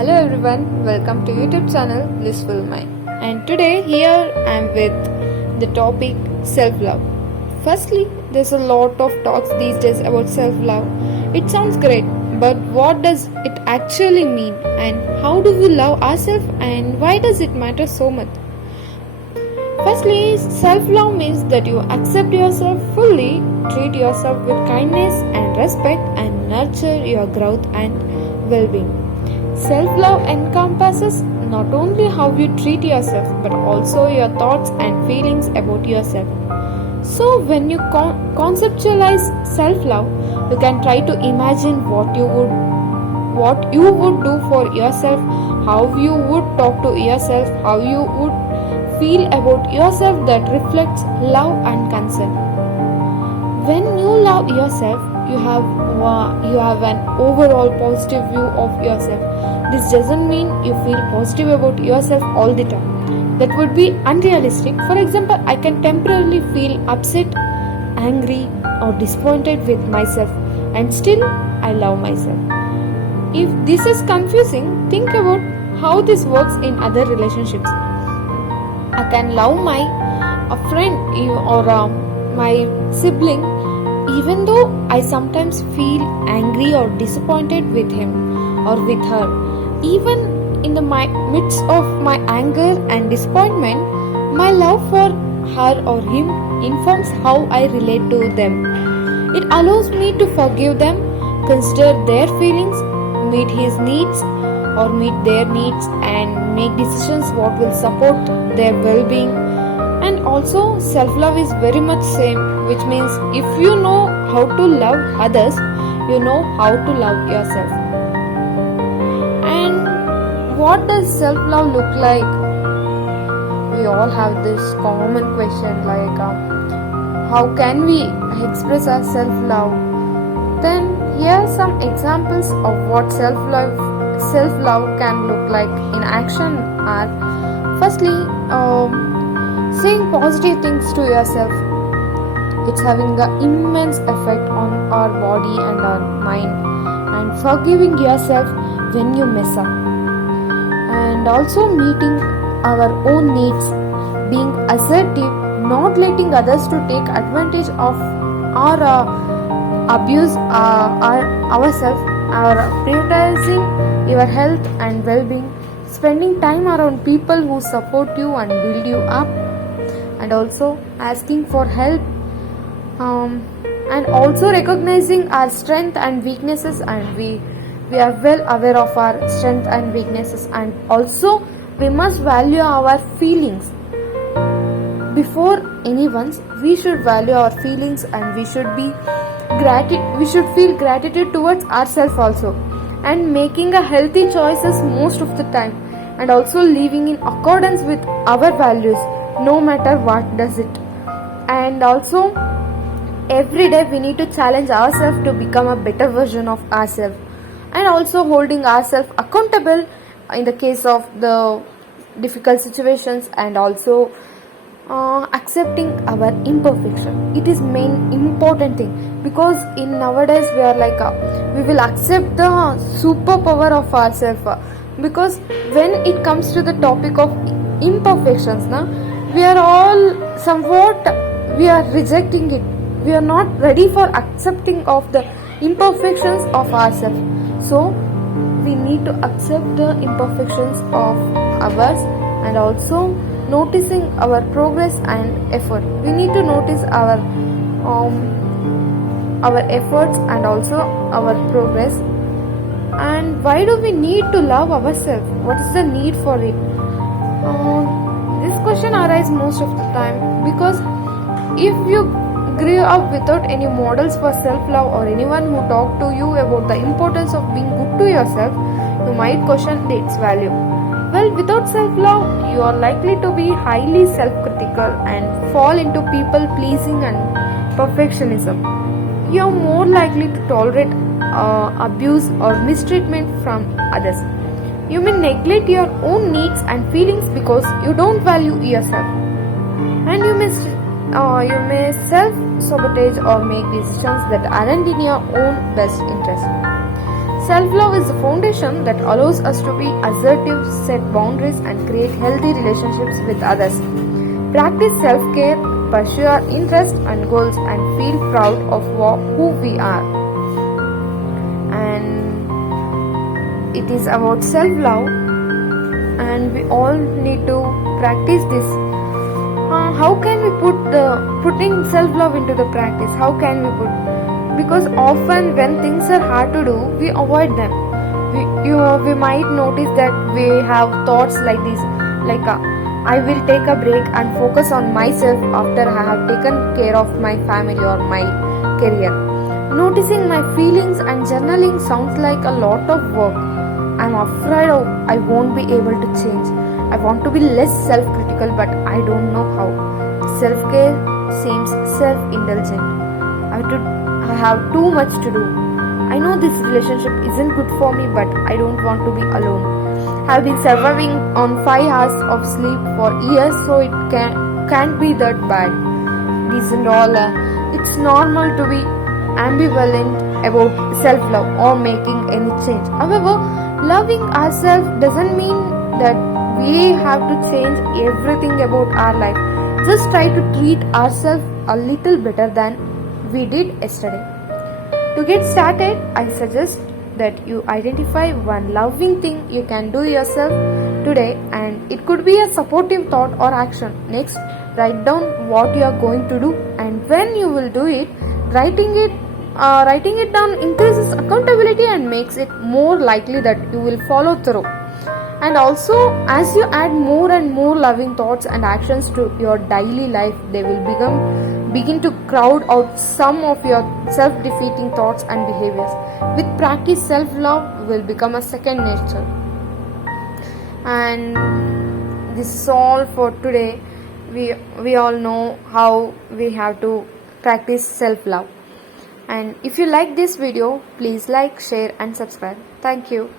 Hello everyone, welcome to YouTube channel Blissful Mind. And today here I am with the topic self-love. Firstly, there's a lot of talks these days about self-love. It sounds great, but what does it actually mean? And how do we love ourselves and why does it matter so much? Firstly, self-love means that you accept yourself fully, treat yourself with kindness and respect and nurture your growth and well-being. Self-love encompasses not only how you treat yourself but also your thoughts and feelings about yourself. So when you conceptualize self-love, you can try to imagine what you would do for yourself, how you would talk to yourself, how you would feel about yourself that reflects love and concern. When you love yourself, you have an overall positive view of yourself. This doesn't mean you feel positive about yourself all the time. That would be unrealistic. For example, I can temporarily feel upset, angry, or disappointed with myself, and still I love myself. If this is confusing, think about how this works in other relationships. I can love a friend or my sibling even though I sometimes feel angry or disappointed with him or with her. Even in the midst of my anger and disappointment, my love for her or him informs how I relate to them. It allows me to forgive them, consider their feelings, meet his needs or meet their needs, and make decisions what will support their well-being. And also self-love is very much same, which means if you know how to love others, you know how to love yourself. And what does self-love look like? We all have this common question like how can we express our self-love? Then here are some examples of what self-love can look like in action are firstly, saying positive things to yourself. It's having an immense effect on our body and our mind. And forgiving yourself when you mess up. And also meeting our own needs. Being assertive, not letting others to take advantage of or abuse ourselves. Prioritizing your health and well-being. Spending time around people who support you and build you up. And also asking for help, and also recognizing our strength and weaknesses, and we are well aware of our strength and weaknesses, and also we must value our feelings. Before anyone's, we should value our feelings, and we should feel gratitude towards ourselves also, and making a healthy choices most of the time, and also living in accordance with our values no matter what does it. And also every day we need to challenge ourselves to become a better version of ourselves, and also holding ourselves accountable in the case of the difficult situations, and also accepting our imperfection. It is main important thing, because in nowadays we are like we will accept the superpower of ourselves, because when it comes to the topic of imperfections we are all somewhat we are rejecting it. We are not ready for accepting of the imperfections of ourselves. So we need to accept the imperfections of ours, and also noticing our progress and effort. We need to notice our efforts and also our progress. And why do we need to love ourselves? What is the need for it? This question arises most of the time, because if you grew up without any models for self-love or anyone who talked to you about the importance of being good to yourself, you might question its value. Well, without self-love, you are likely to be highly self-critical and fall into people-pleasing and perfectionism. You are more likely to tolerate abuse or mistreatment from others. You may neglect your own needs and feelings because you don't value yourself, and you may self-sabotage or make decisions that aren't in your own best interest. Self-love is the foundation that allows us to be assertive, set boundaries, and create healthy relationships with others. Practice self-care, pursue our interests and goals, and feel proud of who we are. And it is about self-love, and we all need to practice this. How can we putting self-love into the practice? How can we put? Because often when things are hard to do, we avoid them. We might notice that we have thoughts like this, like I will take a break and focus on myself after I have taken care of my family or my career. Noticing my feelings and journaling sounds like a lot of work. I'm afraid I won't be able to change. I want to be less self-critical, but I don't know how. Self-care seems self-indulgent. I have too much to do. I know this relationship isn't good for me, but I don't want to be alone. I've been surviving on 5 hours of sleep for years, so it can't be that bad. These and all, it's normal to be ambivalent about self-love or making any change. However, loving ourselves doesn't mean that we have to change everything about our life. Just try to treat ourselves a little better than we did yesterday. To get started, I suggest that you identify one loving thing you can do yourself today, and it could be a supportive thought or action. Next, write down what you are going to do, and when you will do it. Writing it down increases accountability and makes it more likely that you will follow through. And also, as you add more and more loving thoughts and actions to your daily life, they will begin to crowd out some of your self-defeating thoughts and behaviors. With practice, self-love will become a second nature. And this is all for today. We all know how we have to practice self-love. And if you like this video, please like, share and subscribe. Thank you.